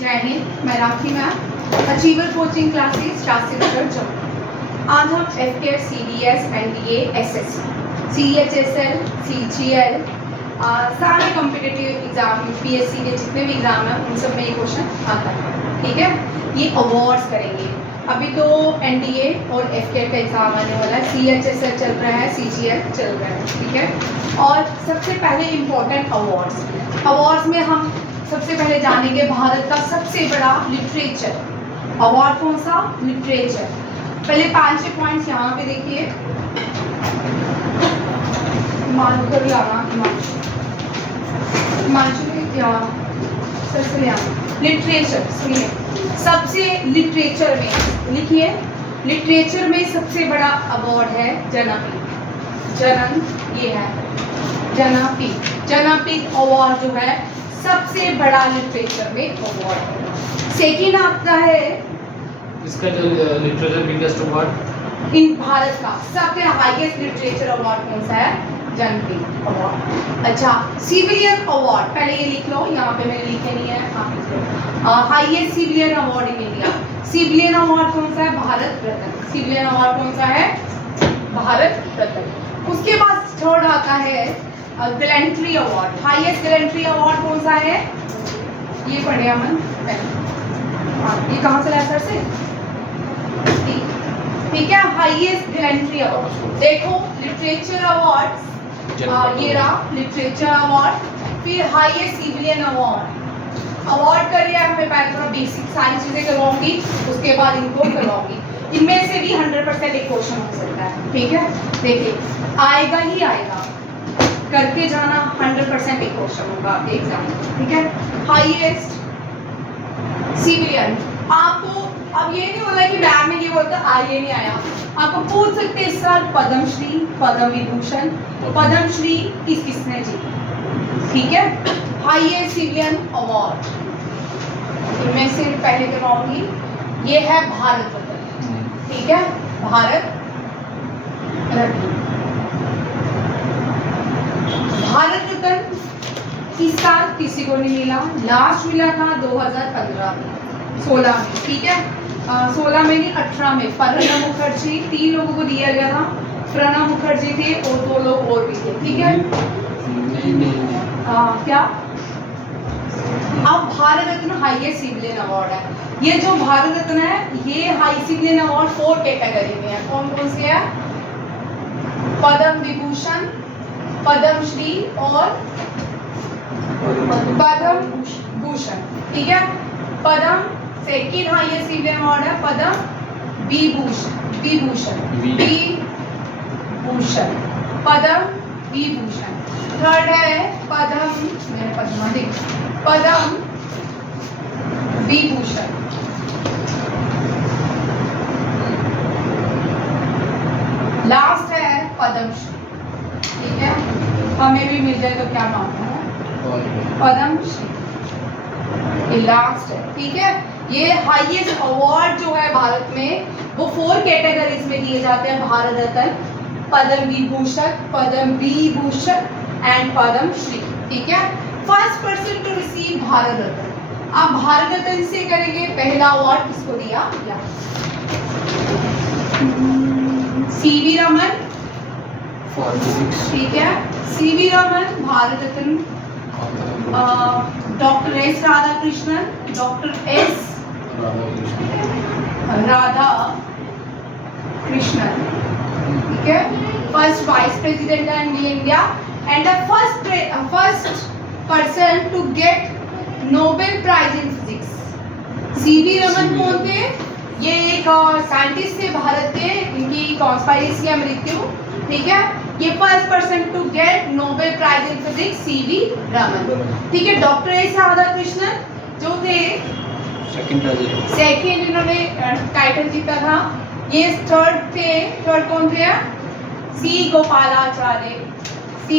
जय हिंद, मैं Rakhi ma'am, achiever coaching classes Shastrinagar Jammu. आज हम FK, CDS, NDA, SSC, CHSL, CGL सारे कॉम्पिटिटिव एग्जाम UPSC के जितने भी एग्जाम हैं उन सब में ये क्वेश्चन आता है। ठीक है, ये अवार्ड्स करेंगे। अभी तो NDA और FK का एग्जाम आने वाला है, CHSL चल रहा है, CGL चल रहा है। ठीक है, और सबसे पहले इम्पोर्टेंट अवार्ड्स में हम सबसे पहले जानेंगे भारत का सबसे बड़ा लिटरेचर अवार्ड कौन सा, लिटरेचर। पहले 5-6 पॉइंट्स यहाँ पे देखिए, हिमांशु भी आना, हिमांशु लिटरेचर सुनिए, सबसे लिटरेचर में लिखिए, लिटरेचर में सबसे बड़ा अवार्ड है ज्ञानपीठ। ये है ज्ञानपीठ अवार्ड जो है सबसे बड़ा लिटरेचर में अवार्ड है। सेकेंड आता है इसका जो literature biggest award in Bharat का सबसे हाईएस्ट लिटरेचर अवार्ड कौन सा है, ज्ञानपीठ अवार्ड। अच्छा, सिविलियन अवार्ड पहले ये लिख लो, यहाँ पे मैंने लिखे नहीं है, आप लिख लो। Highest civilian award in India, civilian award कौन सा है, भारत रत्न। सिविलियन अवार्ड कौन सा है, भारत रत्न। उसके बाद थर्ड आता है gallantry award. Highest gallantry award कौन सा है, ये पढ़े अमन, ये कहाँ से लाया सर से, ठीक है। हाईएस्ट गैलेंट्री अवार्ड देखो, लिटरेचर अवार्ड, ये रहा लिटरेचर अवार्ड। फिर हाईएस्ट सिविलियन अवार्ड करिए, हमें पहले थोड़ा बेसिक सारी चीजें करवाऊंगी, उसके बाद इनको करवाऊंगी। इनमें से भी 100% एक क्वेश्चन हो सकता है। ठीक है, देखिए आएगा ही आएगा, करके जाना, 100% एक क्वेश्चन होगा आपके एग्जाम में। ठीक है, हाईएस्ट सिविलियन, आपको अब ये नहीं बोला कि मैम ने ये बोलता ये नहीं आया, आपको पूछ सकते इस साल पद्मश्री, पद्म विभूषण, पद्मश्री किस किसने जीती। ठीक है, हाईएस्ट सिविलियन अवार्ड इनमें से पहले करवाऊंगी, ये है भारत रत्न। ठीक है, भारत रत्न। भारत रत्न इस साल किसी को नहीं मिला, लास्ट मिला था 2015 में, 16 में। ठीक है, 16 में नहीं 18 में प्रणब मुखर्जी, 3 लोगों को दिया गया था। प्रणब मुखर्जी थे और 2 लोग और भी थे। ठीक है, क्या अब Bharat Ratna highest civilian award है। ये जो भारत रत्न है ये हाई सिविलियन अवार्ड 4 कैटेगरी में है। कौन कौन से है, पद्म विभूषण, पद्मश्री और पद्म भूषण। ठीक है, पद्म सेकेंड हाईएस्ट सिविलियन अवार्ड है, पद्म विभूषण, पद्म विभूषण। थर्ड है पद्म विभूषण। लास्ट है पद्मश्री। ठीक है, हमें भी मिल जाए तो क्या नाम है, पद्मश्री, ये लास्ट है। ठीक है, ये हाईएस्ट अवार्ड जो है भारत में वो 4 कैटेगरीज में दिए जाते हैं, भारत रत्न, पद्म विभूषण एंड पद्मश्री। ठीक है, first person to receive Bharat Ratna. आप भारत रत्न से करेंगे, पहला अवार्ड किसको दिया, CV रमन। ठीक है, CV Raman Bharat Ratna, doctor S Radhakrishnan, doctor S Radhakrishnan. ठीक है, फर्स्ट वाइस प्रेसिडेंट है India and the first person to get Nobel prize in physics. CV Raman कौन थे, ये एक साइंटिस्ट थे भारत के, इनकी कॉन्स्पायरेसी है मृत्यु। ठीक है, ये first person to get Nobel prize in physics CV Raman. ठीक है, डॉक्टर S राधाकृष्णन जो थे सेकेंड इन्होंने टाइटल जीता था। ये थर्ड कौन थे, C गोपालाचार्य, C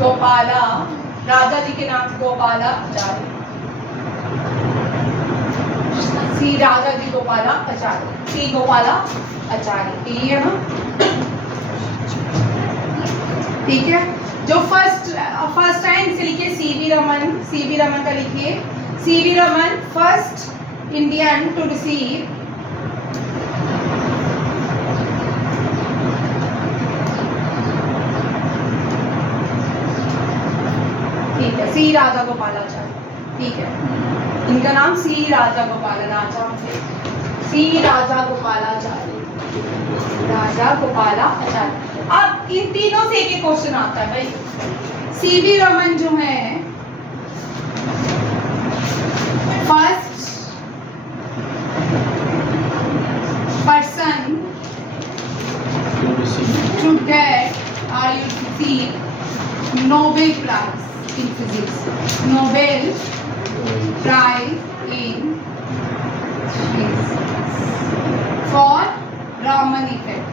गोपाला, राजा जी के नाम से गोपालाचार्य, C राजा जी गोपालाचार्य, C गोपालाचार्य, ये है ना। ठीक है, जो फर्स्ट टाइम से लिखिए CV रमन का लिखिए C.V. Raman, first Indian to receive ठीक है, सी राजा गोपालाचार्य, ठीक है, इनका नाम सी राजा गोपालाचार्य, सी राजा गोपालाचार्य, राजा गोपालाचार्य। अब इन तीनों से एक क्वेश्चन आता है भाई। सीवी रमन जो है first person to get are you receive Nobel Prize in Physics, Nobel Prize in Physics for Raman effect।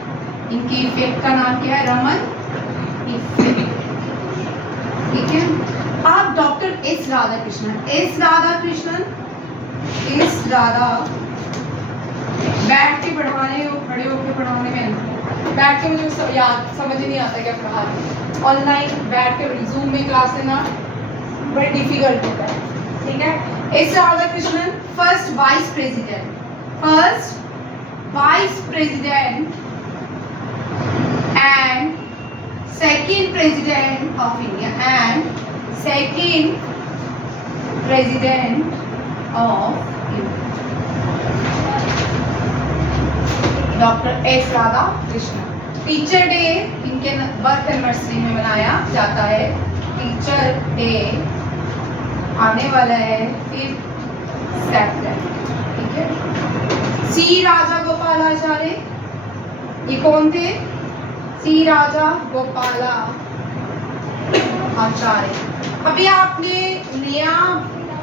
इनके इफेक्ट का नाम क्या है? रमन इफेक्ट, ठीक है। आप doctor S Radhakrishnan, S Radhakrishnan, S Radha बैठ के पढ़ाने और खड़े होकर पढ़ाने में, बैठ के मुझे याद समझ ही नहीं आता क्या पढ़ा रहे। ऑनलाइन बैठ के जूम में क्लास लेना बड़ी डिफिकल्ट होता है, ठीक है। S Radhakrishnan first vice president, first vice president and second president of India, and second president of doctor S Radha Krishnan. Teacher day इनके बर्थ एनिवर्सरी में मनाया जाता है। टीचर डे आने वाला है 5 सितंबर, ठीक है। सी राजा गोपालाचार्य, ये कौन थे? सी राजा गोपाला आचार्य। अभी आपने नया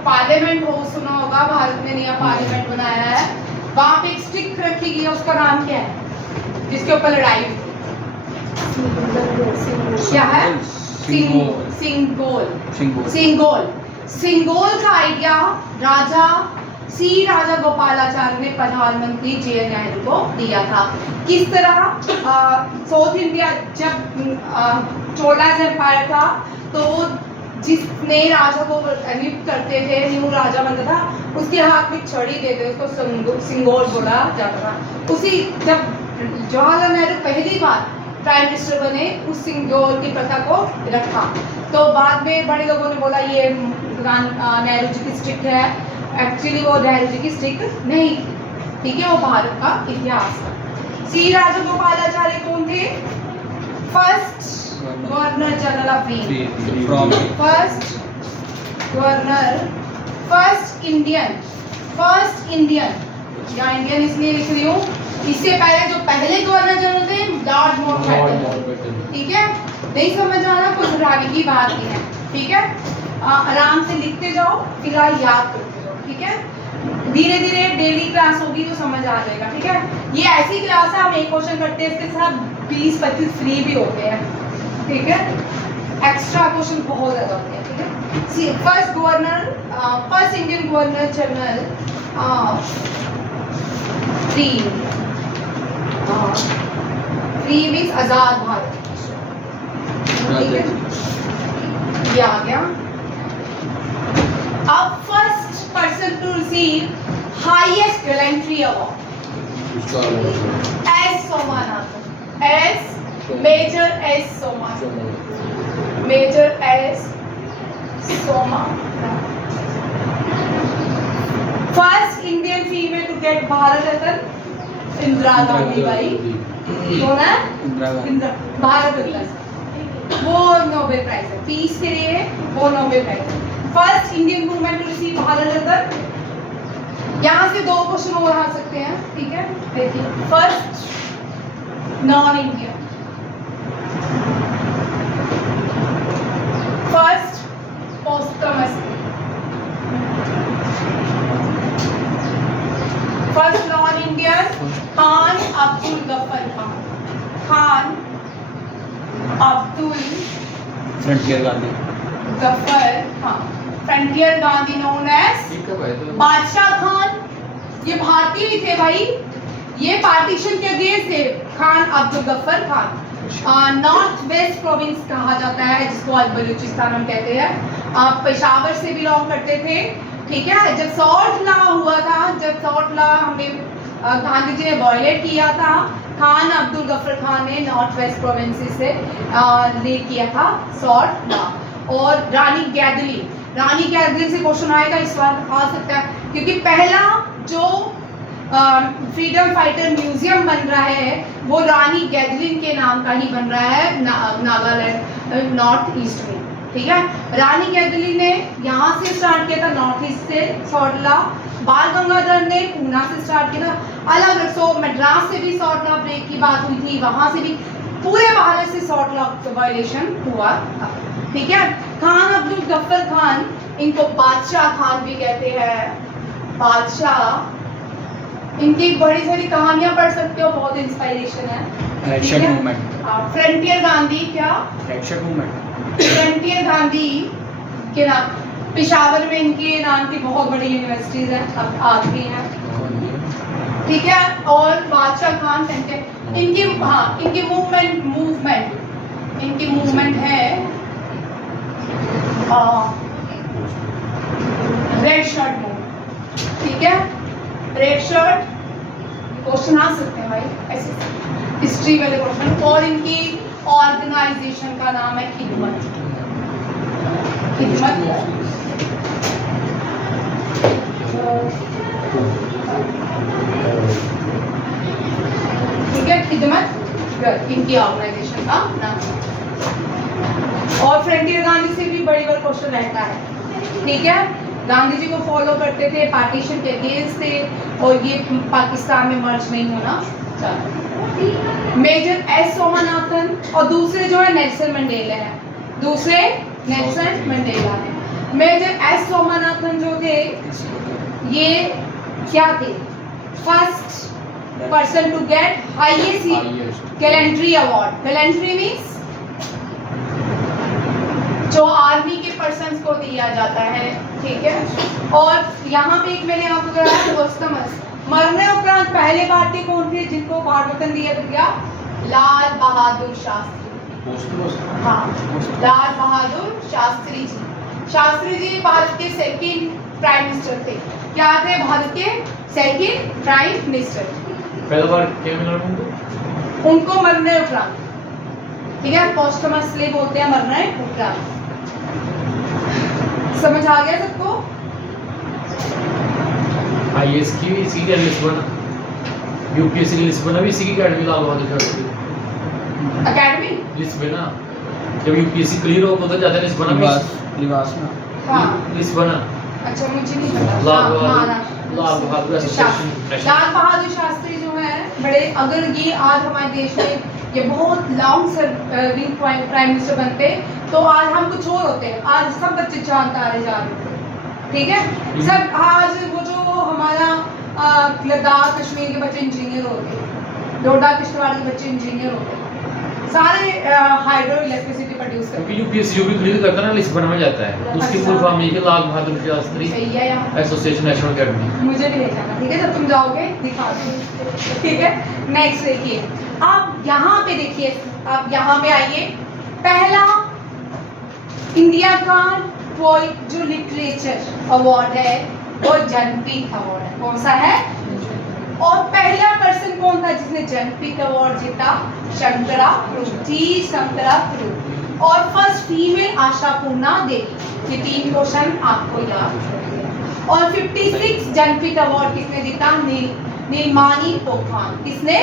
पार्लियामेंट हो सुना होगा, भारत में नया पार्लियामेंट बनाया है, वहां पे एक स्टिक रखी गई है, उसका नाम क्या है जिसके ऊपर लड़ाई हुई? क्या है? सिंगोल। सिंगोल का आइडिया राजा सी राजा गोपालाचार्य ने प्रधानमंत्री जे नेहरू को दिया था। किस तरह साउथ इंडिया जब चोलाज एम्पायर था तो जिसने राजा को नियुक्त करते थे, न्यू राजा बनता था, उसके हाथ में छड़ी देते, उसको सिंगोल बोला जाता था। उसी जब जवाहरलाल नेहरू पहली बार प्राइम मिनिस्टर बने, उस सिंगोल की प्रथा को रखा। तो बाद में बड़े लोगों ने बोला ये नेहरू जी की स्टिक है, एक्चुअली वो नेहरू जी की स्टिक नहीं थी, ठीक है, वो भारत का इतिहास था। सी राजा गोपालाचार्य कौन थे? First governor general of India, first governor, first Indian, यहाँ इंडियन इसलिए लिख रही हूँ, इससे पहले जो पहले गवर्नर जनरल थे लॉर्ड माउंटबेटन, ठीक है। नहीं समझ आना कोई घबराने की बात नहीं है, ठीक है। आराम से लिखते जाओ, फिलहाल याद करते जाओ, ठीक है। धीरे धीरे डेली क्लास होगी तो समझ आ जाएगा, ठीक है। ये ऐसी क्लास है, हम एक क्वेश्चन करते हैं, इसके साथ 20-25 फ्री भी होते हैं, ठीक है। एक्स्ट्रा क्वेश्चन बहुत ज्यादा होते हैं, ठीक है। First governor, first Indian governor general free means आजाद भारत, ठीक है, ये आ गया। अब first person to receive highest gallantry award, S Somnathan, S major S Somnathan, major S Somnathan. First Indian female to get Bharat Ratna Indira Gandhi भाई, कौन है? इंदिरा भारत रत्न, वो नोबेल प्राइज है पीस के लिए, वो नोबेल प्राइज है। First Indian women to receive Bharat Ratna, यहाँ से 2 क्वेश्चन और आ सकते हैं, ठीक है। देखिए, first non Indian, first posthumous, first non Indian Khan Abdul Ghaffar Khan, Khan Abdul Frontier Gandhi, Ghaffar Khan, Frontier Gandhi known as Badshah Khan. ये भारतीय भी थे भाई, ये पार्टीशन के अगेंस्ट थे, Khan Abdul Ghaffar Khan. North West Province कहा जाता है जिसको आज बलूचिस्तान हम कहते हैं। पेशावर से बिलोंग करते थे, ठीक है। जब सॉल्ट लॉ हुआ था, जब सॉल्ट लॉ हमने गांधी जी ने वायलेट किया था, खान अब्दुल गफर खान ने नॉर्थ वेस्ट प्रोविंस से ले किया था सॉल्ट लॉ। और रानी गैदली से क्वेश्चन आएगा इस बार, आ सकता है, क्योंकि पहला जो फ्रीडम फाइटर म्यूजियम बन रहा है वो रानी गैदलिन के नाम का ही बन रहा है नागालैंड नॉर्थ ईस्ट में। ठीक है, रानी गैदलिन ने यहाँ से स्टार्ट किया था, नॉर्थ ईस्ट से सॉल्ट लॉ। बाल गंगाधर ने पूना से स्टार्ट किया था, अलग अलग। सो मद्रास से भी सॉल्ट लॉ ब्रेक की बात हुई थी, वहां से भी पूरे भारत से सॉल्ट लॉ वायलेशन हुआ था। ठीक है, खान अब्दुल गफ्फर खान, इनको बादशाह खान भी कहते हैं, बादशाह। इनकी बड़ी सारी कहानियां पढ़ सकते हो, बहुत इंस्पायरेशन है। रेड मूवमेंट, फ्रंटियर गांधी, क्या रेड मूवमेंट, फ्रंटियर गांधी के नाम, पेशावर में इनके नाम की बहुत बड़ी यूनिवर्सिटीज हैं, अब आ गई हैं। ठीक है, और बादशाह खान इनकी, हाँ, इनकी मूवमेंट है रेड शर्ट मूवमेंट। ठीक है, रेड शर्ट क्वेश्चन आ सकते हैं भाई, ऐसे हिस्ट्री वाले क्वेश्चन। और इनकी ऑर्गेनाइजेशन का नाम है खिदमत। ठीक है, खिदमत इनकी ऑर्गेनाइजेशन का नाम। और फ्रंटियर गांधी से भी बड़ी बार क्वेश्चन रहता है। ठीक है, गांधी जी को फॉलो करते थे, पार्टीशन के अगेंस्ट थे, और ये पाकिस्तान में मर्ज नहीं होना चाहते। मेजर एस सोमनाथन, और दूसरे जो है नेल्सन मंडेला है, दूसरे नेल्सन मंडेला है। मेजर एस सोमनाथन जो थे, ये क्या थे? First person to get highest gallantry award. Gallantry means जो आर्मी के पर्सन्स को दिया जाता है। ठीक है, और यहाँ पे एक मैंने आपको कराया पोस्टमस। मरने उपरांत पहले भारतीय कौन थे जिनको भारत रत्न दिया गया? लाल बहादुर शास्त्री। हाँ, लाल बहादुर शास्त्री जी। शास्त्री जी भारत के सेकंड प्राइम मिनिस्टर थे। क्या थे? भारत के सेकंड प्राइम मिनिस्टर। पहला बार क्या मिला उनको? उनको मरने उपरांत। ठीक है, पोस्टमसली बोलते हैं मरने उपरांत। समझ आ गया सबको? आईएएस की इसी की लिस्ट बना, यूपीएससी की लिस्ट बना भी इसी की academy Lal Bahadur Shastri academy list बना। जब यूपीएससी क्लियर हो तो ज्यादा लिस्ट बना लिबास में। हाँ, लिस्ट बना। अच्छा, मुझे नहीं पता। लाल महाराष्ट्र बहादुर एसोसिएशन। लाल बहादुर शास्त्री जो है बड़े, अगर ये आज हमारे देश में ये बहुत लॉन्ग सर्विंग प्राइम मिनिस्टर बनते तो आज हम कुछ और होते हैं। आज सब बच्चे चांद तारे जा रहे थे। ठीक है, सब आज वो जो हमारा लद्दाख कश्मीर के बच्चे इंजीनियर होते, डोडा किश्तवाड़ के बच्चे इंजीनियर होते, सारे हाइड्रो इलेक्ट्रिसिटी प्रोड्यूस करते। क्योंकि यूपीएससी जो भी क्लियर करता है ना लिस्ट बनाया जाता है, उसकी फुल फॉर्म ये है लाल बहादुर शास्त्री सही है यार, एसोसिएशन नेशनल अकेडमी। मुझे भी ले जाना। ठीक है, जब तुम जाओगे दिखा दो। ठीक है, नेक्स्ट देखिए, आप यहाँ पे देखिए, आप यहाँ पे आइए। पहला इंडिया का जो लिटरेचर अवार्ड है वो ज्ञानपीठ अवार्ड है। कौन सा है? और पहला पर्सन कौन था जिसने ज्ञानपीठ अवार्ड जीता? शंकरा प्रभु। और फर्स्ट फीमेल आशापूर्णा देवी। ये 3 क्वेश्चन आपको याद रखिए। और 56 ज्ञानपीठ अवार्ड किसने जीता? नीलमणि पोखरान। किसने?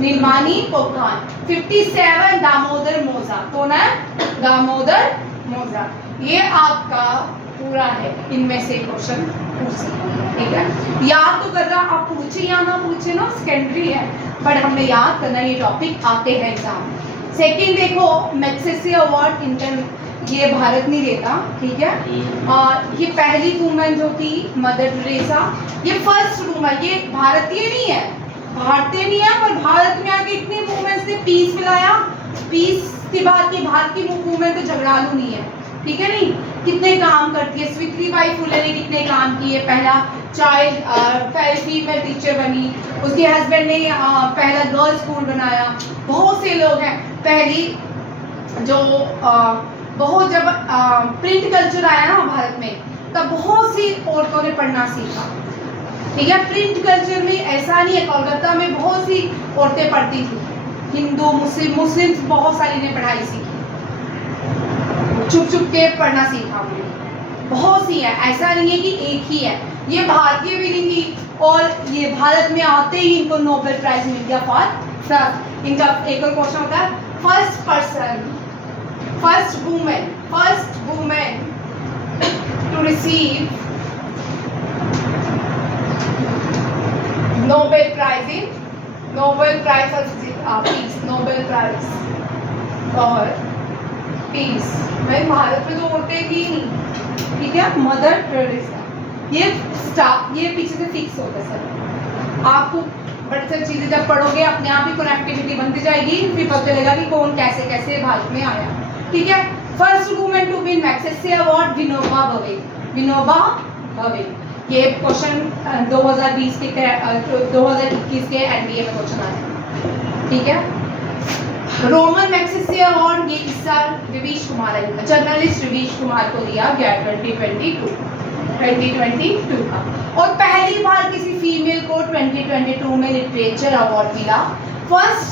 नीलमणि पोखरान। 57 दामोदर मोजा। कौन है? दामोदर मोजा। ये आपका पूरा है, इनमें से क्वेश्चन पूछ सकते। ठीक है, याद तो करना, आप पूछे या ना पूछे ना सेकेंडरी है, बट हमें याद करना, ये टॉपिक आते हैं एग्जाम में। सेकंड देखो, मैग्सेसे अवार्ड इंटर, ये भारत नहीं देता। ठीक है, ये पहली वुमेन जो थी मदर टेरेसा, ये फर्स्ट वुमेन, ये भारतीय नहीं है, पर भारत में आके इतनी वुमेन्स ने पीस मिलाया। पीस की बात की, भारत की वुमेन तो झगड़ालू नहीं है। ठीक है, नहीं, कितने काम करती है। सावित्रीबाई फुले ने कितने काम किए। पहला चाइल्ड फीमेल टीचर बनी, उसके हस्बैंड ने पहला गर्ल्स स्कूल बनाया। बहुत से लोग हैं। पहली जो बहुत जब प्रिंट कल्चर आया ना भारत में, तब बहुत सी औरतों ने पढ़ना सीखा। ठीक है, प्रिंट कल्चर में ऐसा नहीं है, कोलकाता में बहुत सी औरतें पढ़ती थी, हिंदू मुस्लिम बहुत सारी ने पढ़ाई सीखी, छुप छुप के पढ़ना सीखा उन्होंने, बहुत सी है, ऐसा नहीं है कि एक ही है। ये भारतीय भी नहीं थी और ये भारत में आते ही इनको नोबेल प्राइज मिल गया फॉर इनका एक और क्वेश्चन होता है first women to receive Nobel prize और पीस। भाई भारत में तो औरतें थी नहीं, ठीक है, मदर टेरेसा। ये पीछे से फिक्स होता है सर, आपको बड़ी सारी चीजें जब पढ़ोगे अपने आप ही कनेक्टिविटी बनती जाएगी, फिर पता चलेगा कि कौन कैसे कैसे भारत में आया। ठीक है, first women to win Magsaysay award Vinoba Bhave. ये क्वेश्चन 2021 के एनडीए में क्वेश्चन आया। ठीक है, रोमन मैग्सेसे अवार्ड ये इस साल रवीश कुमार है, जर्नलिस्ट रवीश कुमार को दिया गया 2022 का। और पहली बार किसी फीमेल को 2022 में लिटरेचर अवार्ड मिला, first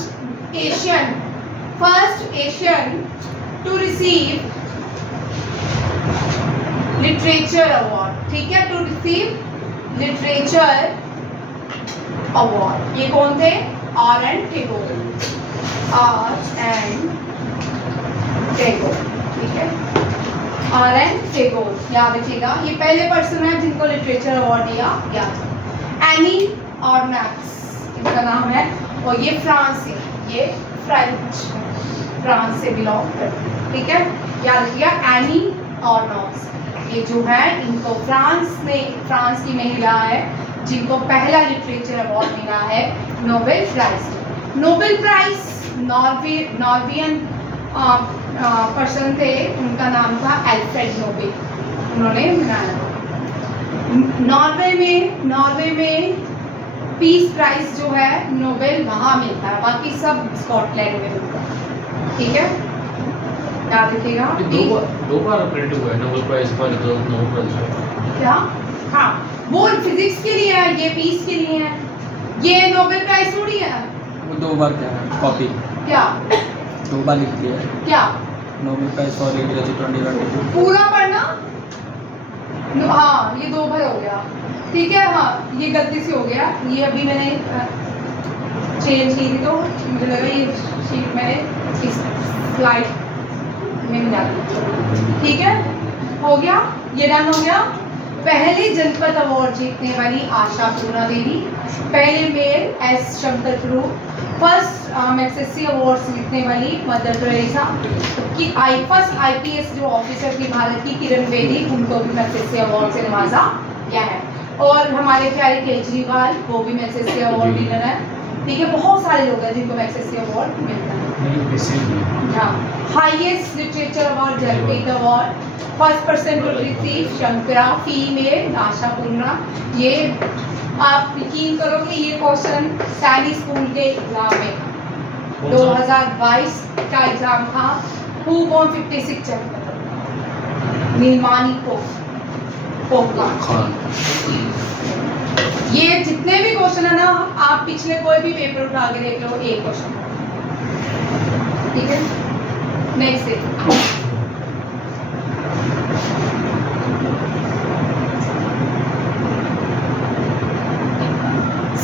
Asian to receive literature award. ठीक है, टू रिसीव लिटरेचर अवार्ड। ये कौन थे? R.N. टैगोर। ठीक है, R.N. टैगोर याद रखिएगा, ये पहले पर्सन है जिनको लिटरेचर अवार्ड दिया गया था। एनी ऑर्नैक्स इनका नाम है, और ये फ्रांस से, ये फ्रांस से बिलोंग करते हैं। ठीक है, याद रखिएगा एनी ऑर्नॉक्स, ये जो है इनको फ्रांस की महिला है जिनको पहला लिटरेचर अवार्ड मिला है नोबेल प्राइज। नॉर्वेजियन पर्सन थे, उनका नाम था एल्फ्रेड नोबेल, उन्होंने बनाया। नॉर्वे में पीस प्राइज जो है नोबेल वहाँ मिलता है, बाकी सब स्कॉटलैंड में मिलता है। ठीक है, याद रखिएगा। दो बार प्रिंट हुआ है नोबेल प्राइज पर, तो नोबेल प्राइज क्या? हाँ, वो फिजिक्स के लिए है, ये पीस के लिए है, ये नोबेल प्राइज थोड़ी है। वो 2 बार क्या है कॉपी, क्या 2 बार लिख दिया है क्या नोबेल प्राइज फॉर लिटरेचर 2022। पूरा पढ़ना। हाँ, ये 2 बार हो गया। ठीक है, हाँ ये गलती से हो गया, ये अभी मैंने चेंज की थी तो मुझे लगा ये शीट मैंने इस स्लाइड में मिला दी। ठीक है, हो गया, ये डन हो गया। पहले जनपद अवार्ड जीतने वाली आशा पूर्णा देवी, पहले मेल एस शंकर प्रभु, फर्स्ट मैग्सेसे अवार्ड जीतने वाली मदर टेरेसा की फर्स्ट आईपीएस जो ऑफिसर थी भारत की किरण बेदी, उनको भी मैग्सेसे अवार्ड से नवाजा गया है। और हमारे प्यारे केजरीवाल, वो भी मैग्सेसे अवार्ड विनर है। ठीक है, बहुत सारे लोग हैं जिनको मैग्सेसे अवार्ड मिलता है। हाँ, highest literature award Jnanpith award, first person to receive Shankara, female Asha Purna. ये आप यकीन करोगे ये क्वेश्चन सैनी स्कूल के एग्जाम में 2022 का एग्जाम था। Who won 56 chapter? Nilmani Khan. ये जितने भी क्वेश्चन है ना, आप पिछले कोई भी पेपर उठा के देख लो, एक क्वेश्चन। ठीक है, नेक्स्ट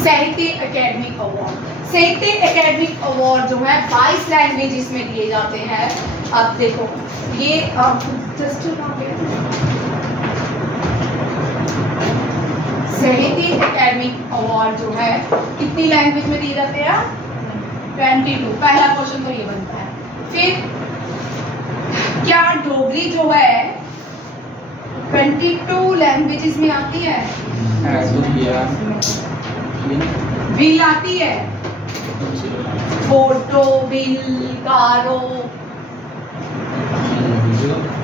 साहित्य एकेडमिक अवार्ड। साहित्य एकेडमिक अवार्ड जो है 22 लैंग्वेजेस में दिए जाते हैं। अब देखो ये साहित्य एकेडमिक अवार्ड जो है कितनी लैंग्वेज में दिए जाते हैं? 22। पहला क्वेश्चन तो ये बनता है। फिर क्या डोगरी जो है 22 लैंग्वेजेस में आती है? बिल आती है, फोटो बिल गारो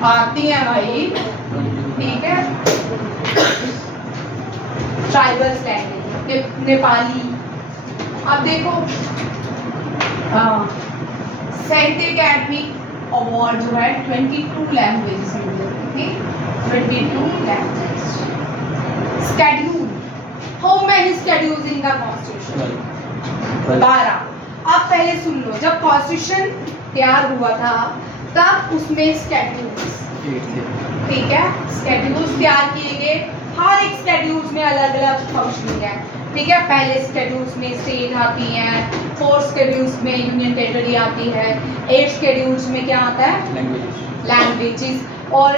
आती है भाई। ठीक है, ट्राइबल्स लैंग्वेज नेपाली। अब देखो साहित्य एकेडमी अवार्ड जो है 22 लैंग्वेजेस में मिलते हैं। 22 languages. Schedule. How many schedules in the Constitution? 12. अब पहले सुन लो, जब कॉन्स्टिट्यूशन तैयार हुआ था तब उसमें स्केड्यूल्स, ठीक है, स्केड्यूल्स तैयार किए गए। हर एक स्केड्यूल्स में अलग अलग फंक्शनिंग है, ठीक है। पहले स्केड्यूल्स में स्टेट आती हैं, 4 स्केड्यूल्स में यूनियन टेरिटरी आती है, 8 स्केड्यूल्स में क्या आता है, लैंग्वेजेस, और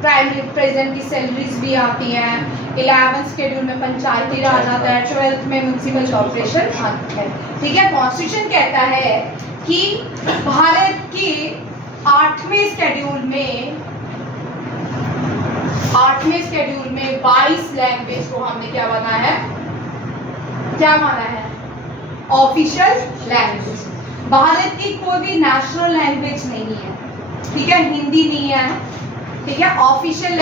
प्राइमरी प्रेसिडेंट की सैलरीज भी आती हैं। 11 स्केड्यूल में पंचायती राज आता है, 12th में म्यूनिसिपल कॉर्पोरेशन आती है, ठीक है। कॉन्स्टिट्यूशन कहता है कि भारत के 8वें स्केड्यूल में 22 लैंग्वेज को हमने क्या माना है, ऑफिशियल लैंग्वेज। भारत की कोई भी नेशनल लैंग्वेज नहीं है, ठीक है, हिंदी नहीं है, ठीक है। ऑफिशियल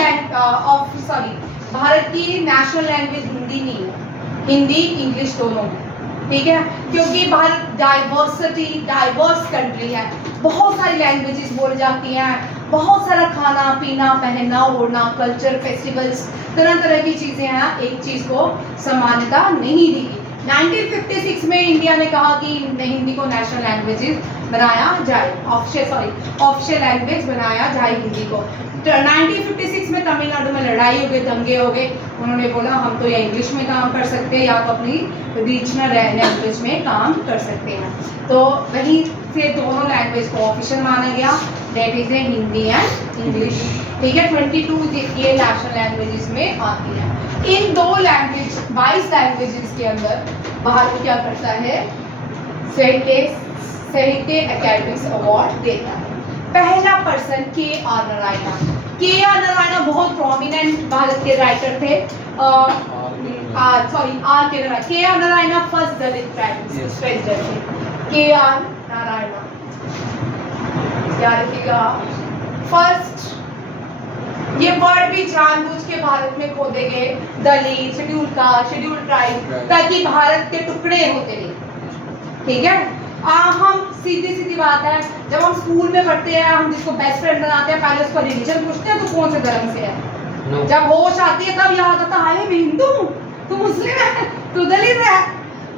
भारत की नेशनल लैंग्वेज हिंदी नहीं है, हिंदी इंग्लिश दोनों है, ठीक है, क्योंकि भारत डाइवर्स कंट्री है। बहुत सारी लैंग्वेजेस बोली जाती हैं, बहुत सारा खाना पीना, पहनना ओढ़ना, कल्चर, फेस्टिवल्स, तरह तरह की चीज़ें हैं, एक चीज़ को समानता नहीं दी गई। 1956 में इंडिया ने कहा कि हिंदी को नेशनल लैंग्वेजेस बनाया जाए, ऑफिशियल लैंग्वेज बनाया जाए हिंदी को। 1956 में तमिलनाडु में लड़ाई हो गई, दंगे हो गए, उन्होंने बोला हम तो या इंग्लिश में काम कर सकते हैं या तो अपनी रीजनल लैंग्वेज में काम कर सकते हैं। तो वहीं से दोनों लैंग्वेज को ऑफिशियल माना गया, that is a Hindi and English, ठीक है। 22 ये नेशनल लैंग्वेजेस में आती है। इन 22 लैंग्वेजेस के अंदर भारत क्या करता है, साहित्य अकेडमिक्स अवार्ड देता है। पहला पर्सन के.आर. नारायण बहुत प्रोमिनेंट भारत के राइटर थे। KR. Narayan first Dalit president थे। के.आर. नारायण याद रखिएगा, फर्स्ट, ये वर्ड भी जानबूझ के भारत में खोदे गए, दलित, शेड्यूल कास्ट, शेड्यूल ट्राइब, ताकि भारत के टुकड़े होते नहीं, ठीक है। हम सीधी बात है, जब हम स्कूल में पढ़ते हैं, हम जिसको बेस्ट फ्रेंड बनाते हैं, पहले उसका रिलीजन पूछते हैं, तो कौन से धर्म से है। जब होश आती है तब याद आता है, मैं हिंदू हूँ, तू मुस्लिम है, तू दलित है,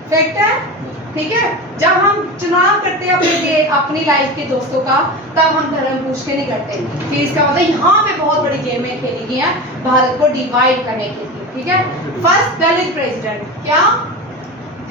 फैक्ट है, ठीक है। जब हम चुनाव करते हैं अपनी लाइफ के दोस्तों का, तब हम धर्म पूछ के नहीं करते, फिर इसका मतलब यहाँ पे बहुत बड़ी गेमें खेली गई हैं भारत को डिवाइड करने के लिए, ठीक है। फर्स्ट दलित प्रेसिडेंट क्या,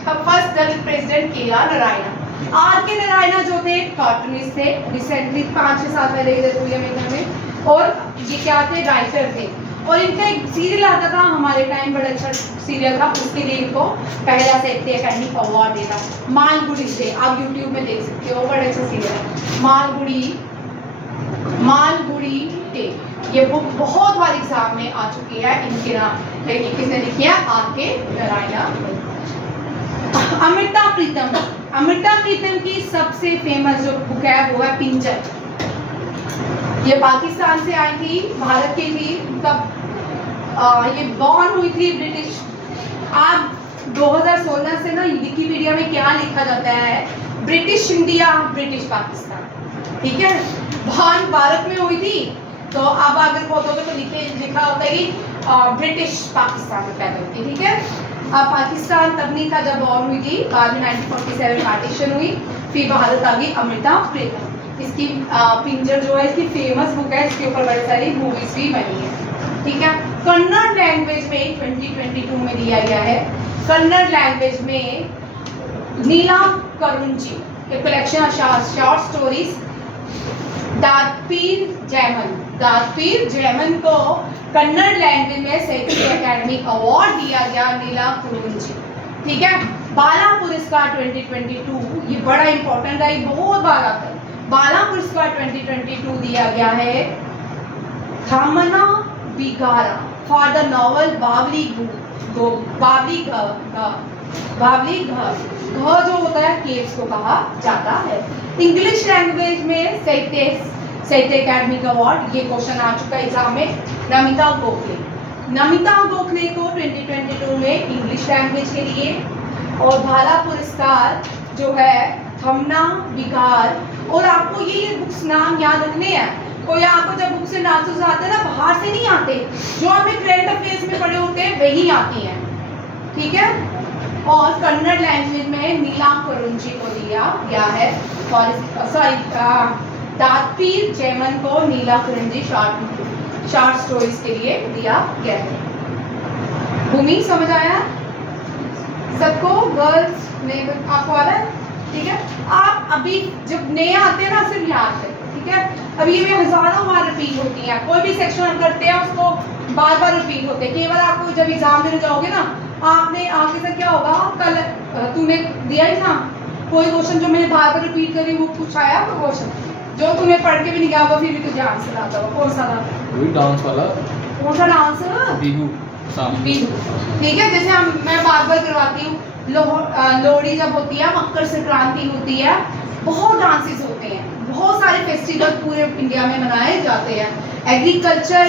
first Dalit president K R. Narayan. R K. Narayan जो थे कार्टूनिस्ट थे, रिसेंटली 5-6 साल पहले इधर हुए में, और ये क्या थे, राइटर थे। और इनका एक सीरियल आता था हमारे टाइम, बड़ा अच्छा सीरियल था, उसके लिए इनको पहला साहित्य अकेडमी अवार्ड देता, मालगुड़ी से। आप यूट्यूब में देख सकते हो, बड़ा अच्छा सीरियल है मालगुड़ी टे। ये बुक बहुत बार एग्जाम में आ चुकी है, इनके नाम लेकिन किसने लिखी है, आर.के. नारायण। अमृता प्रीतम की सबसे फेमस जो बुक है वो है पिंजर। ये पाकिस्तान से आई थी, भारत की थी, तब ये बॉर्न हुई थी ब्रिटिश। आज 2016 से ना विकिपीडिया में क्या लिखा जाता है, ब्रिटिश इंडिया, ब्रिटिश पाकिस्तान, ठीक है। बॉर्न भारत में हुई थी, तो अब अगर खोदोगे तो लिखा होता है कि ब्रिटिश पाकिस्तान में पैदा हुई थी, ठीक है। अब पाकिस्तान तब नहीं था जब बॉर्न हुई थी, बाद में 1947 पार्टीशन हुई, फिर भारत आ गई अमृता प्रीतम। इसकी पिंजर जो है इसकी फेमस बुक है, इसके ऊपर बड़ी सारी मूवीज भी बनी है, ठीक है। कन्नड़ लैंग्वेज में 2022 में दिया गया है, कन्नड़ लैंग्वेज में नीला करुंजी के कलेक्शन शॉर्ट स्टोरीज दादपीर जैमन को कन्नड़ लैंग्वेज में साहित्य अकेडमी अवार्ड दिया गया, नीला करुंजी, ठीक है। बाला पुरस्कार 2022, ये बड़ा इंपॉर्टेंट है, ये बहुत बार आता है। बाला पुरस्कार 2022 दिया गया है थामना बिगारा फॉर द नॉवल बावली घ जो होता है केव्स को कहा जाता है। इंग्लिश लैंग्वेज में साहित्य अकेडमी का अवार्ड, ये क्वेश्चन आ चुका है एग्जाम में, नमिता गोखले को 2022 में इंग्लिश लैंग्वेज के लिए, और भाला पुरस्कार जो है थमना बिगार। और आपको ये बुक्स नाम याद रखने हैं, कोई आपको जब बुक से आंसर्स आते हैं ना, बाहर से नहीं आते, जो आपने करंट अफेयर्स में पढ़े होते हैं वही आती हैं, ठीक है। और कन्नड़ लैंग्वेज में नीलाम करंजी को दिया गया है, दादपीर जयमन को नीला करंजी शॉर्ट स्टोरीज के लिए दिया गया है। भूमि समझ आया सबको? गर्ल्स ने आपको आ रहा है, ठीक है। आप अभी जब नए आते हैं ना सिर्फ याद है, ठीक है। अब ये भी हजारों बार रिपीट होती है, कोई भी सेक्शन हम करते हैं उसको बार बार रिपीट होते हैं। केवल आपको जब एग्जाम देने जाओगे ना, आपने आगे से क्या होगा, कल तूने दिया ही था कोई क्वेश्चन जो मैंने बार बार रिपीट करी, वो कुछ आया वो क्वेश्चन जो तुम्हें पढ़ के भी नहीं गया होगा, फिर भी तुझे आंसर आता होगा। कौन सा था? वही डांस वाला, कौन सा डांस? बिहू। बिहू, ठीक है। जैसे मैं बार बार करवाती हूँ, लोहड़ी जब होती है, मकर संक्रांति होती है, बहुत डांसेस होते हैं, बहुत सारे फेस्टिवल पूरे इंडिया में मनाए जाते हैं। एग्रीकल्चर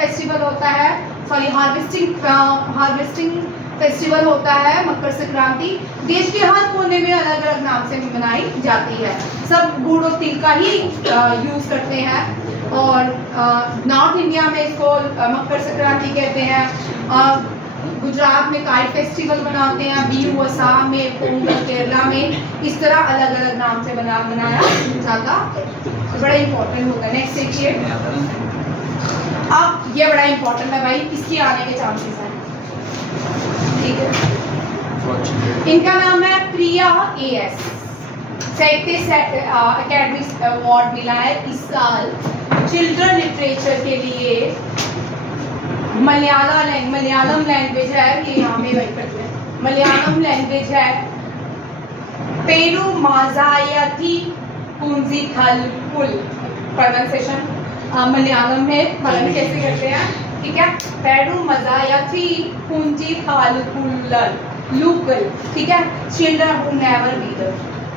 फेस्टिवल होता है, सॉरी हार्वेस्टिंग फेस्टिवल होता है, मकर संक्रांति। देश के हर कोने में अलग अलग नाम से मनाई जाती है। सब गुड़ और तिल का ही यूज करते हैं, और नॉर्थ इंडिया में इसको मकर संक्रांति कहते हैं। गुजरात में काइट फेस्टिवल मनाते हैं, बिहू असम में, पोंगल केरला में, इस तरह अलग अलग नाम से मनाया जाता है। तो बड़ा इंपॉर्टेंट होगा। नेक्स्ट देखिए, अब ये बड़ा इंपॉर्टेंट है भाई, इसकी आने के चांसेस हैं, ठीक है। इनका नाम है प्रिया AS, साहित्य अकेडमी अवार्ड मिला है इस साल चिल्ड्रन लिटरेचर के लिए। मलयालम लैंग्वेज है, ये यहाँ में वही करते हैं, मलयालम लैंग्वेज है। पेरू माजायती कुंजी थल पुल प्रोनाउंसिएशन मलयालम में, पता नहीं कैसे करते हैं, ठीक है। पेरू मजायती कुंजी थल पुल लूकल, ठीक है। चिल्ड्रन हु नेवर रीडर,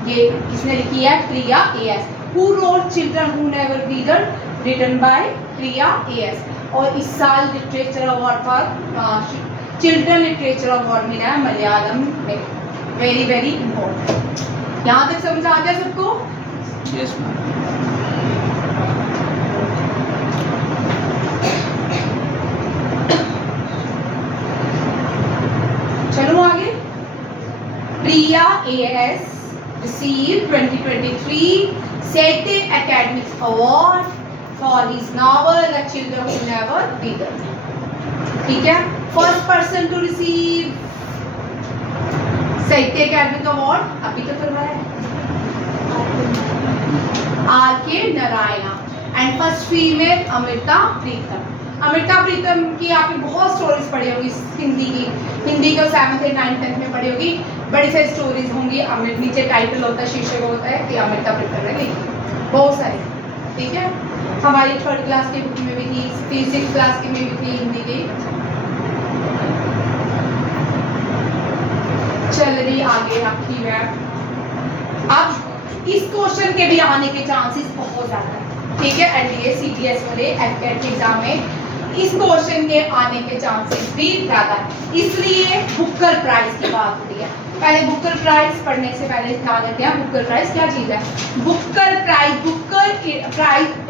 ये किसने लिखी है? Priya AS। Who wrote children who never reader, written by Priya AS। और इस साल लिटरेचर अवार्ड पर चिल्ड्रन लिटरेचर अवार्ड मिला है मलयालम में। Very very important. यहाँ तक समझ आ गया सबको? Yes ma'am. चलो आगे। प्रिया AS received 2023 Sahittya Academy Award for his novel The Children Who Never Read, ठीक है। फर्स्ट पर्सन टू रिसीव साहित्य अकादमी अवार्ड अभी तो करवाया है, RK Narayana, and first female Amrita Pritam. Amrita Pritam की आपने बहुत स्टोरीज पढ़ी होगी हिंदी को 7th 9th 10th में पढ़ी होगी, बड़ी सारी स्टोरीज होंगी। अमृत नीचे टाइटल होता है, शीर्षक होता है कि अमृता प्रीतम ने लिखी, बहुत सारे, ठीक है। हमारी 3rd क्लास की बुक में भी थी, 6th क्लास की में भी थी हिंदी की। चल रही आगे आपकी है। अब इस क्वेश्चन के भी आने के चांसेस बहुत ज्यादा है, ठीक है। NDA CBS वाले FCAT के एग्जाम में इस क्वेश्चन के आने के चांसेस भी ज्यादा है, इसलिए बुकर प्राइज की बात होती है। पहले बुकर प्राइज पढ़ने से पहले ध्यान रखते हैं बुकर प्राइज क्या चीज है। Booker prize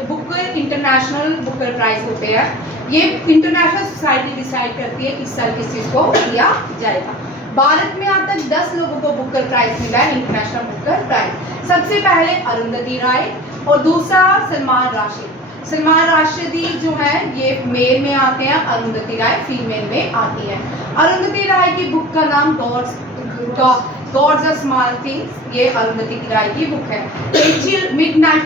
Booker international Booker prize होते हैं, ये इंटरनेशनल सोसाइटी डिसाइड करती है इस साल किस चीज को दिया जाएगा। भारत में आज तक 10 लोगों को बुकर प्राइज मिला है, इंटरनेशनल बुकर प्राइज। सबसे पहले अरुंधति राय और दूसरा सलमान राशिद। सलमान राशिदी जो है ये मेल में आते हैं, अरुंधति राय फीमेल में आती है। अरुंधति राय की बुक का नाम गॉड्स ऑफ स्मॉल थिंग्स, ये अरुंधति राय की बुक है। मिडनाइट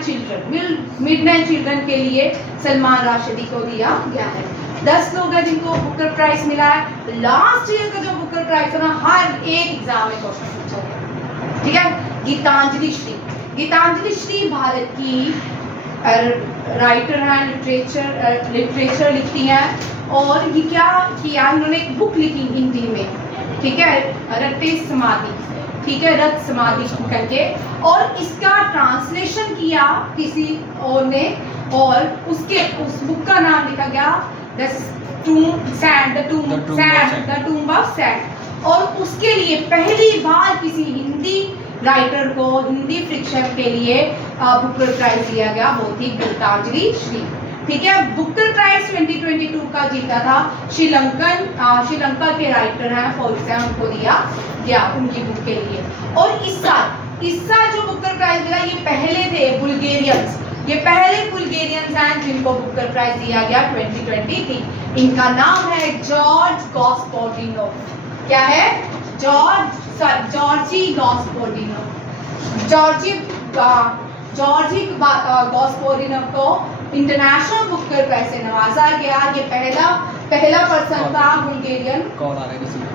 चिल्ड्रन के लिए सलमान राशिदी को दिया गया है। 10 लोग हैं जिनको बुकर प्राइज मिला है। लास्ट ईयर का जो बुकर प्राइज है ना, हर एक एग्जाम में क्वेश्चन पूछा गया, ठीक है। गीतांजलि श्री भारत की राइटर हैं, लिटरेचर लिखती हैं, और ये क्या किया इन्होंने, एक बुक लिखी हिंदी में, ठीक है, रट्टे समाधि, ठीक है, रथ समाधि करके, और इसका ट्रांसलेशन किया किसी और ने, और उस बुक का नाम लिखा गया द टूम्ब ऑफ सैंड। और उसके लिए पहली बार किसी हिंदी राइटर को हिंदी फिक्शन के लिए बुकर प्राइज दिया गया, वो थी गीतांजलि श्री। ठीक है, बुकर प्राइज 2022 का जीता था श्रीलंका के राइटर हैं फौजिया, उनको दिया गया उनकी बुक के लिए। और इस साल जो बुकर प्राइज मिला ये पहले थे बुल्गेरियंस, ये पहले बुल्गेरियंस हैं जिनको बुकर प्राइज दिया गया 2020 थी। इनका नाम है जॉर्ज गॉस्पोडिनो। क्या है? जॉर्जी गॉस्पोडिनो। जॉर्जी गॉस्पोडिनो को इंटरनेशनल बुकर प्राइज से नवाजा गया। ये पहला पर्सन था बुल्गेरियन, कौन आ रहा है किसी को?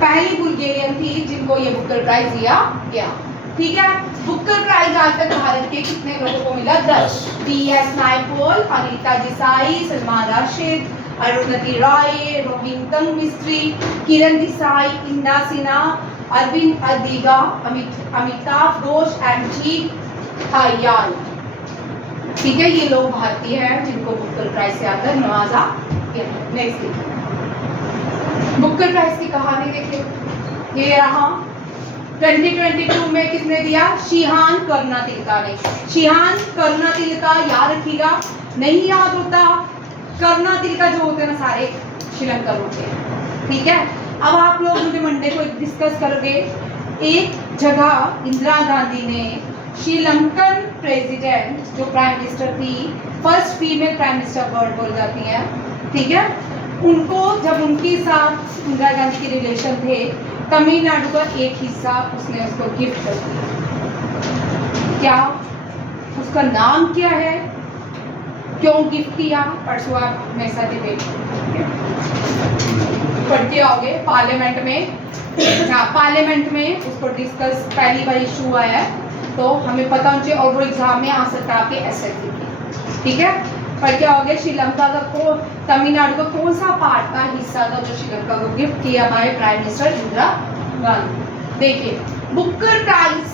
पहली बुल्गेरियन थी जिनको ये बुकर प्राइज दिया गया। ठीक है, बुकर प्राइज आज तक भारत के कितने लोगों को मिला? 10। DS नायपॉल, अनीता देसाई, सलमान राशिद, अरुंधति रॉय, रोहिंटन मिस्त्री, किरण देसाई, इंदा सिन्हा, अरविंद अदिगा, अमिताभ घोष एंड जी थायाल। ठीक है, ये लोग भारतीय हैं जिनको बुकर प्राइज से आकर नवाजा गया। नेक्स्ट बुकर प्राइज की कहानी देखिए, ये रहा 2022 में किसने दिया? शिहान कर्नातिलका ने। शिहान कर्नातिलका याद रखिएगा, नहीं याद होता कर्नातिलका जो होते हैं ना सारे श्रीलंका होते हैं। ठीक है, अब आप लोग मुझे मंडे को डिस्कस करोगे। एक जगह इंदिरा गांधी ने श्रीलंकन प्रेसिडेंट जो प्राइम मिनिस्टर थी, first female prime minister word बोल जाती हैं, ठीक है, उनको जब उनके साथ इंदिरा गांधी के रिलेशन थे, तमिलनाडु का एक हिस्सा उसने उसको गिफ्ट कर दिया। क्या उसका नाम क्या है, क्यों गिफ्ट किया? परसों आप मेरे साथ डिबेट पढ़ते आओगे पार्लियामेंट में। हाँ, पार्लियामेंट में उसको डिस्कस पहली बार इशू आया है, तो हमें पता होना चाहिए और वो एग्जाम में आ सकता है आपके SSC की। ठीक है, पर क्या हो गया, श्रीलंका का तमिलनाडु का कौन सा पार्ट का हिस्सा था जो श्रीलंका को गिफ्ट किया हमारे प्राइम मिनिस्टर इंदिरा गांधी। देखिए, बुकर प्राइज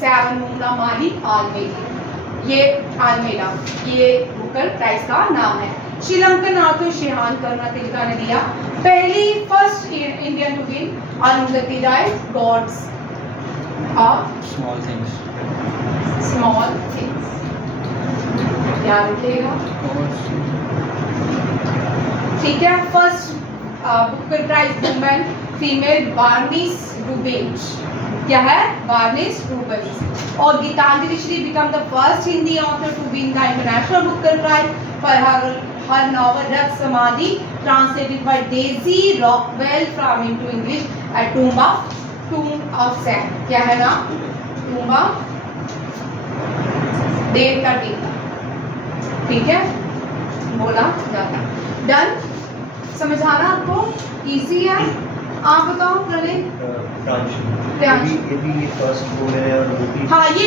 सैवनमुंगा माली आलमेला, ये बुकर प्राइज का नाम है। श्रीलंकन ऑथर शिहान कर्नातिलका ने दिया। पहली first Indian to win Arundhati Roy, gods of small things. याद रखिएगा, ठीक है। First Booker prize women female Bernice Rubens. क्या है? Bernice Rubens. और Geetanjali Shree become the first Hindi author to win the international Booker prize for her novel Rag Samadhi, translated by Daisy Rockwell from into English at Tomb of Sand। क्या है ना? Tomb of देव का टीका। ठीक है, बोला जाता। डन, समझाना आपको इजी है। आप बताओ प्रलय। हाँ, ये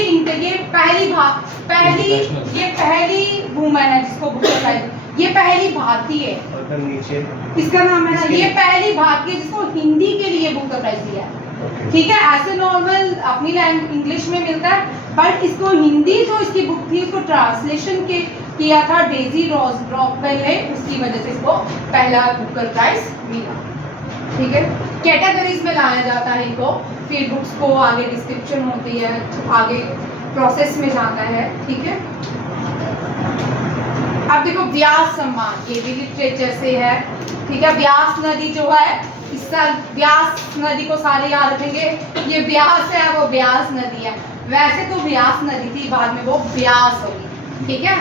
पहली वुमेन है जिसको बुकर प्राइज, ये पहली भारतीय है। इसका नाम है ना, ये पहली भारतीय जिसको हिंदी के लिए बुकर प्राइज दिया है। ठीक है, ऐसे नॉर्मल अपनी लैंग्वेज इंग्लिश में मिलता है, बट इसको हिंदी जो इसकी बुक थी उसको ट्रांसलेशन किया था डेजी रॉकवेल ने, उसकी वजह से इसको पहला बुकर प्राइज मिला। ठीक है, कैटेगरीज में लाया जाता है इनको, फिर बुक्स को आगे डिस्क्रिप्शन होती है, आगे प्रोसेस में जाता है। ठीक है, अब देखो व्यास सम्मान, ये भी लिटरेचर से है। ठीक है, व्यास नदी जो है, इस साल व्यास नदी को सारे याद रखेंगे, ये व्यास है, वो व्यास नदी है। वैसे तो व्यास नदी थी, बाद में वो व्यास होगी। ठीक है,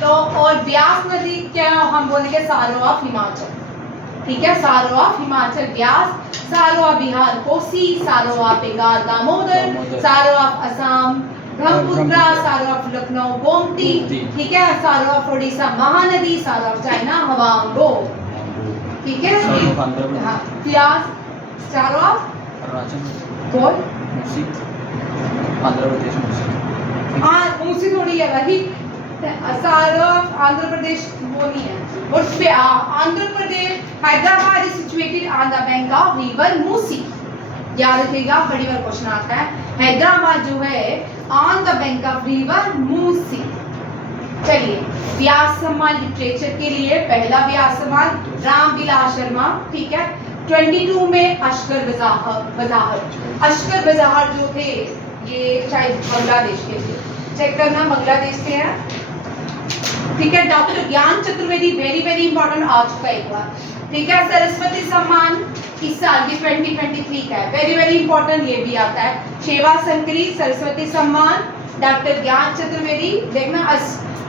तो और व्यास नदी क्या हम बोलेंगे, सारों ऑफ हिमाचल। ठीक है, सारों ऑफ हिमाचल व्यास, सारों ऑफ बिहार कोसी, सारों ऑफ बंगाल दामोदर, सारों ऑफ असम ब्रह्मपुत्र, सारों ऑफ लखनऊ गोमती। ठीक है, सारों ऑफ उड़ीसा महानदी, सारों ऑफ चाइना हवांगो। ठीक है, हाँ, व्यास, सारों ऑफ कौन, आंध्र प्रदेश, मूसी थोड़ी है वही, सारों ऑफ आंध्र प्रदेश वो नहीं है। और Andhra Pradesh, Hyderabad is situated on the bank of river Musi. याद रखिएगा, बड़ी बार क्वेश्चन आता है, हैदराबाद जो है on the bank of river Musi. चलिए, व्यास सम्मान लिटरेचर के लिए पहला व्यास सम्मान रामविलास शर्मा। ठीक है, 22 में अशकर बजाहर जो थे, ये शायद बांग्लादेश के लिए, चेक करना बांग्लादेश के हैं, ठीक है। डॉक्टर ज्ञान चतुर्वेदी वेरी वेरी इंपॉर्टेंट आ चुका है एक बार, ठीक है। सरस्वती सम्मान इस साल ये 2023 का है, वेरी वेरी इंपॉर्टेंट ये भी आता है। शेवा शंकरी सरस्वती सम्मान डॉक्टर ज्ञान चतुर्वेदी, देखना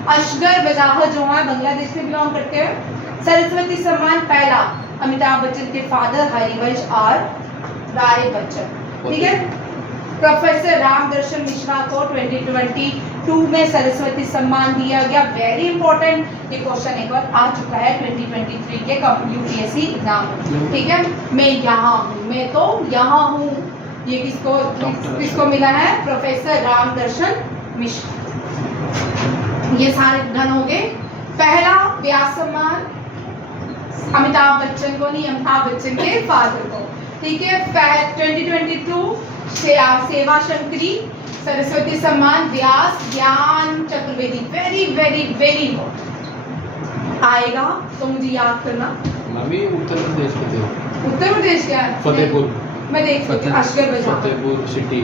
असगर बजाह जो है बांग्लादेश से बिलोंग करते हैं। सरस्वती सम्मान पहला अमिताभ बच्चन के फादर हरिवंश और राय बच्चन, ठीक है। प्रोफेसर रामदर्शन मिश्रा को 2022 में सरस्वती सम्मान दिया गया, वेरी इंपॉर्टेंट ये क्वेश्चन एक बार आ चुका है 2023 के यूपीएससी एग्जाम में, ठीक है। मैं यहाँ हूँ, मैं तो यहाँ हूँ, ये किसको मिला है? प्रोफेसर रामदर्शन मिश्रा। ये सारे डन हो गए। पहला व्यास सम्मान अमिताभ बच्चन को नहीं, अमिताभ बच्चन के फादर को, ठीक है। 2022 सेवा शंकरी सरस्वती सम्मान व्यास ज्ञान Chaturvedi, very very very important आएगा तो मुझे याद करना। मम्मी उत्तर प्रदेश के थे। उत्तर प्रदेश क्या है? फतेहपुर। मैं देख सकती हूँ, असगर बजा फतेहपुर सिटी।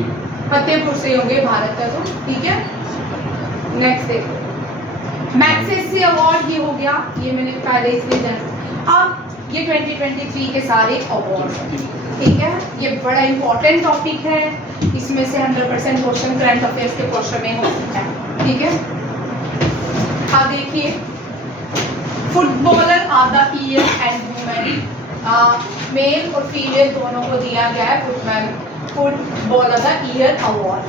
फतेहपुर से होंगे भारत का, तो ठीक है। नेक्स्ट देखो, मैग्सेसे अवार्ड ये हो गया, ये मैंने पहले इसलिए जाना। अब ये 2023 के सारे अवार्ड, ठीक है। ये बड़ा इंपॉर्टेंट टॉपिक है, इसमें से 100% क्वेश्चन करंट अफेयर्स के क्वेश्चन में हो सकता है, ठीक है। अब देखिए, footballer of the year and women, male और फीमेल दोनों को दिया गया है football of the year award.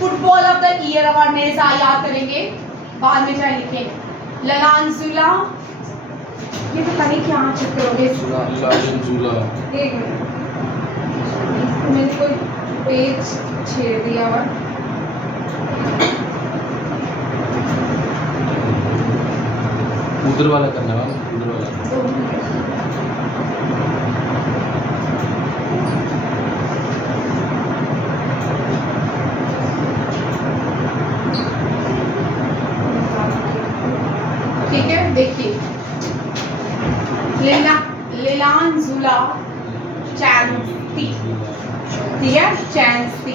Football of the year award मेरे साथ याद करेंगे, बाद में चाहे लिखेंगे। ललांजुला, ये पता नहीं क्या चेक करोगे, एक मिनट मैंने कोई पेज छेड़ दिया हुआ, उधर वाला करना है, उधर वाला। ठीक है। देखिए, लिलांजुला चैंस्ती, ठीक है, Chhangte,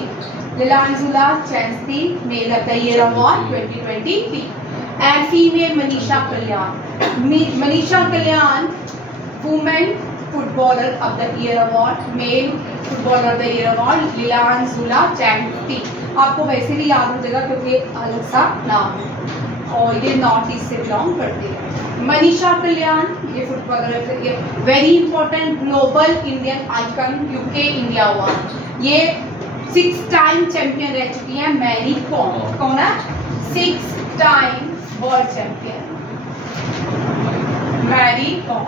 Lallianzuala Chhangte male of the year award 2023 and female Manisha Kalyan. Manisha Kalyan women footballer of the year award, male footballer of the year award Lallianzuala Chhangte. आपको वैसे भी याद हो जाएगा क्योंकि अलग सा नाम है और ये नॉर्थ ईस्ट से बिलोंग करते हैं। मनीषा कल्याण ये फुटबॉलर, ये very important global Indian icon UK India award. ये 6 टाइम चैंपियन रह चुकी हैं मैरी कॉम। कौन है? 6 time world champion Mary Kom.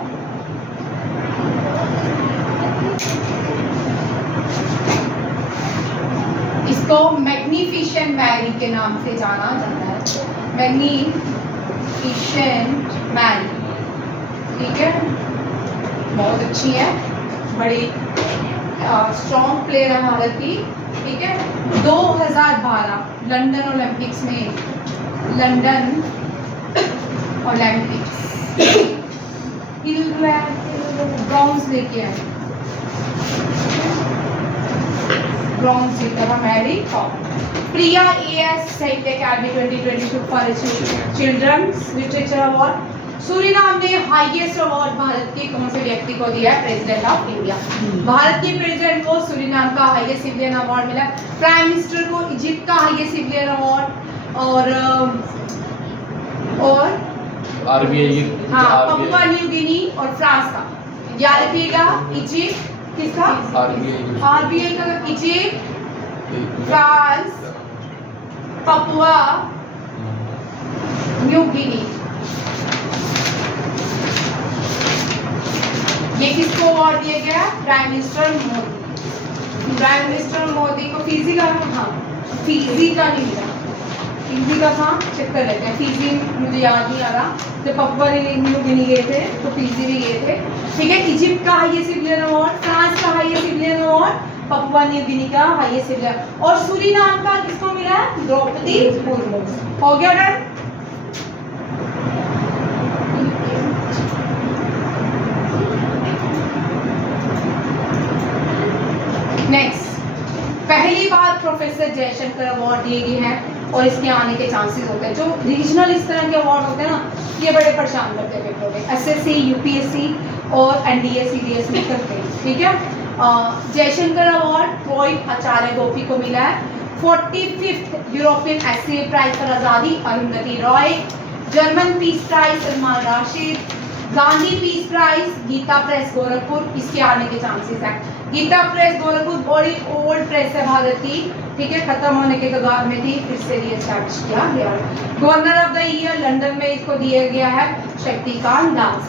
इसको मैग्निफिसेंट मैरी के नाम से जाना जाता है, मैग्निफिसेंट मैरी, ठीक है। बहुत अच्छी है, बड़ी स्ट्रॉन्ग प्लेयर है भारत की, ठीक है। 2012 लंदन ओलंपिक्स में, लंदन ओलंपिक्स ब्रॉन्ज लेके आए, ब्रॉन्ज जीता था Mary com. Priya AS Sahitya Akademi 2022 for children's literature award. Suriname ने हाईएस्ट अवार्ड भारत के कौन से व्यक्ति को दिया है? President of India. भारत के प्रेसिडेंट को सूरीनाम का हाईएस्ट सिविलियन अवार्ड मिला। प्राइम मिनिस्टर को इजिप्ट का हाईएस्ट सिविलियन अवार्ड और आरबीआई, पपुआ न्यू गिनी और फ्रांस का। याद रखिएगा, इजिप्ट किसका? आरबीआई का, इजिप्ट, फ्रांस, पपुआ न्यू गिनी। ये किसको अवार्ड दिया गया? Prime minister Modi. Prime minister Modi को फिजी का, हाँ फिजी का नहीं मिला, फिजी का था, चेक कर लेते हैं। फिजी मुझे याद नहीं आ रहा, जब पपुआ न्यू गिनी गए थे तो फिजी भी गए थे, ठीक है। इजिप्ट का हाईएस्ट सिविलियन अवार्ड, फ्रांस का highest civilian award, Papua New गिनी का हाईएस्ट सिविलियन, और सूरीनाम का किसको मिला है? द्रौपदी मुर्मू। हो गया डन? नेक्स्ट, पहले पहली बार प्रोफेसर जयशंकर अवार्ड दिए गए हैं और इसके आने के चांसेस होते हैं। जो रीजनल इस तरह के अवार्ड होते हैं ना, ये बड़े परेशान करते हैं पेपरों में, एसएससी, यूपीएससी और एनडीए सीडीएस में करते हैं, ठीक है। जयशंकर अवार्ड पोइट आचार्य गोपी को मिला है। 45th European essay prize for Azadi Arundhati Roy. German peace prize Salman Rushdie. Gandhi peace prize Gita Press Gorakhpur, इसके आने के चांसेस हैं। गीता प्रेस गोरखपुर बड़ी ओल्ड प्रेस है भारत की, ठीक है, खत्म होने के कगार में थी, फिर से रीएस्टैब्लिश किया गया। Governor of the year London में इसको दिया गया है Shaktikanta Das.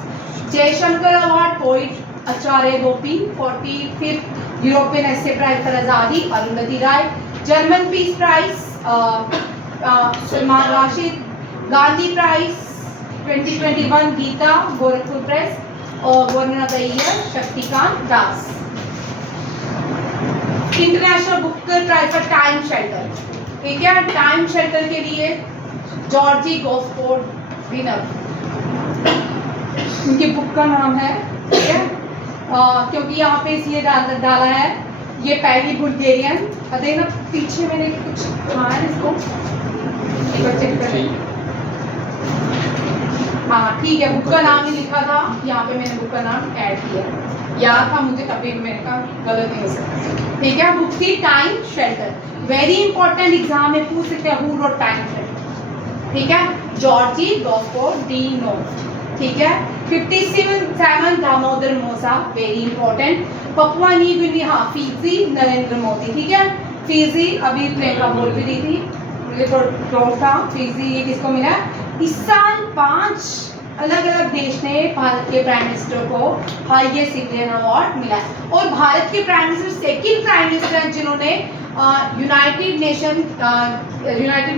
Jaishankar award poet Acharya Gopi. 45th European essay prize for Azadi Arundhati Roy. German peace prize Salman Rushdie. Gandhi prize 2021 Gita Gorakhpur Press और governor of the year Shaktikanta Das. International Booker prize for time shelter, ठीक है, टाइम शेल्टर के लिए जॉर्जी गॉस्फोर्ड विनर, उनकी बुक का नाम है, ठीक है, क्योंकि यहाँ पे इसलिए डाला है, ये पहली बुल्गेरियन, देखना पीछे मैंने कुछ कहा है इसको, एक बार चेक करें। हाँ ठीक है, बुक का नाम ही लिखा था, यहाँ पे मैंने बुक का नाम ऐड किया, याद था मुझे, तभी मैंने कहा गलत नहीं हो सकता, ठीक है। बुक थी time shelter, very important exam में पूछ सकते हैं हु रोट टाइम शेल्टर, ठीक है, जॉर्जी गॉस्फोर्ड विनर, ठीक है। 57 दामोदर मोसा, very important. Papua New Guinea, Fiji Narendra Modi, ठीक है, फिजी अभी प्रियंका बोल भी रही थी, मुझे डाउट था, फिजी ये किसको मिला। इस साल 5 अलग अलग देश ने भारत के प्राइम मिनिस्टर को हाईएस्ट सिविलियन अवार्ड मिला है, और भारत के prime minister second prime minister हैं जिन्होंने यूनाइटेड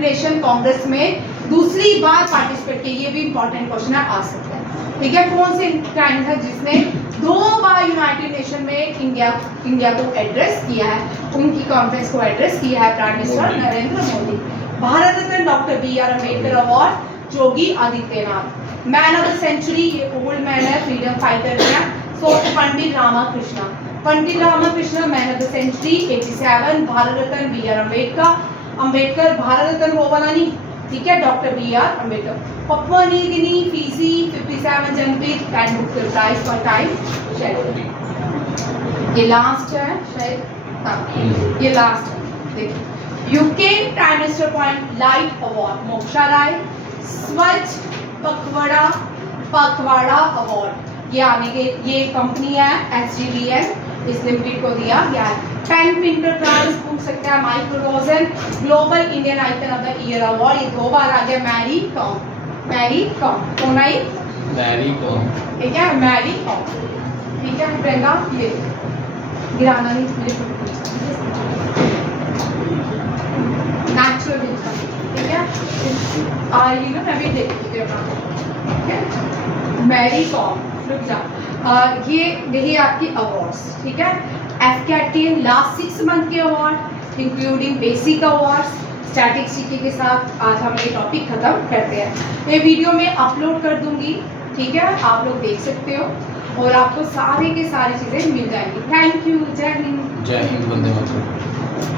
नेशन कांग्रेस में दूसरी बार पार्टिसिपेट किया। ये भी इंपॉर्टेंट क्वेश्चन है, आ सकता है, ठीक है। कौन से प्राइम मिनिस्टर जिसने 2 बार यूनाइटेड नेशन में इंडिया को एड्रेस किया है, उनकी कॉन्फ्रेंस को एड्रेस किया है prime minister Narendra Modi. Bharat Ratna doctor BR Ambedkar award Yogi Adityanath. Man of the century, ये ओल्ड मैन है, फ्रीडम फाइटर है, so Pandit Ramakrishna, Pandit Ramakrishna man of the century. 87 Bharat Ratna BR Ambedkar, Bharat Ratna वो वाला नहीं, ठीक है, doctor BR Ambedkar. Papua New Guinea, Fiji 57 Jnanpith and Booker prize for time shelter. ये last है शायद, हाँ ये लास्ट है, देखिए। UK prime minister point light award Moksha Rai. Swachh Pakhwada award, ये आने के, ये कंपनी है SGVN, इस लिमिटेड को दिया गया है। पेन प्रिंटर प्राइज पूछ सकते हैं Michael Rosen. Global Indian icon of the year award, ये 2 बार आ गया, मैरी कॉम, कौन आई, मैरी कॉम, ठीक है, मैरी कॉम, ठीक है। प्रियंका ये गिराना नहीं, मुझे नेचुरल, ठीक है, आई नो मैं भी देखती हूँ, ठीक है। मैरी कॉम, रुक जा, ये देखिए आपकी अवार्ड्स, ठीक है। FCAT लास्ट 6 मंथ के award including basic awards, statistics के साथ आज हम ये टॉपिक खत्म करते हैं। ये वीडियो में अपलोड कर दूंगी, ठीक है, आप लोग देख सकते हो और आपको सारे के सारी चीज़ें मिल जाएंगी। थैंक यू, जय हिंद। जय हिंद, वंदे मातरम।